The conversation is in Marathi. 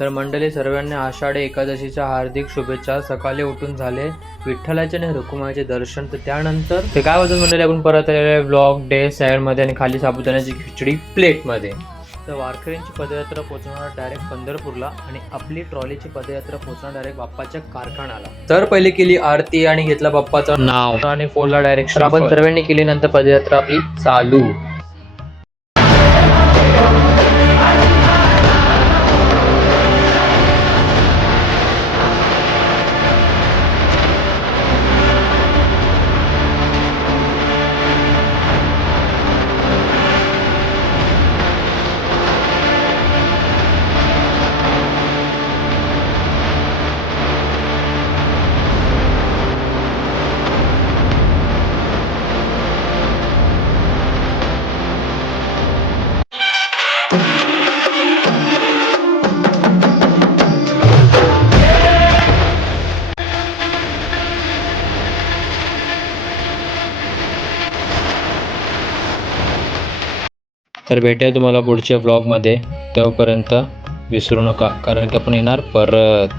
तर मंडळी सर्वांनी आषाढी एकादशीच्या हार्दिक शुभेच्छा। सकाळी उठून झाले विठ्ठलाचे आणि रुक्मिणीचे दर्शन, तर त्यानंतर ते काय होतं मंडळी, आपण परत आलेले ब्लॉग डे सॅडमध्ये आणि खाली साबुदाण्याची खिचडी प्लेटमध्ये। तर वारकऱ्यांची पदयात्रा पोहोचणार डायरेक्ट पंढरपूरला आणि आपली ट्रॉलीची पदयात्रा पोहोचणार डायरेक्ट बाप्पाच्या कारखान्याला। तर पहिले केली आरती आणि घेतला बाप्पाचं नाव आणि फोडला डायरेक्ट आपण सर्वांनी केली। नंतर पदयात्रा आपली चालू। तर भेटूया तुम्हाला पुढच्या ब्लॉगमध्ये, तोपर्यंत विसरू नका कारण की आपण येणार परत।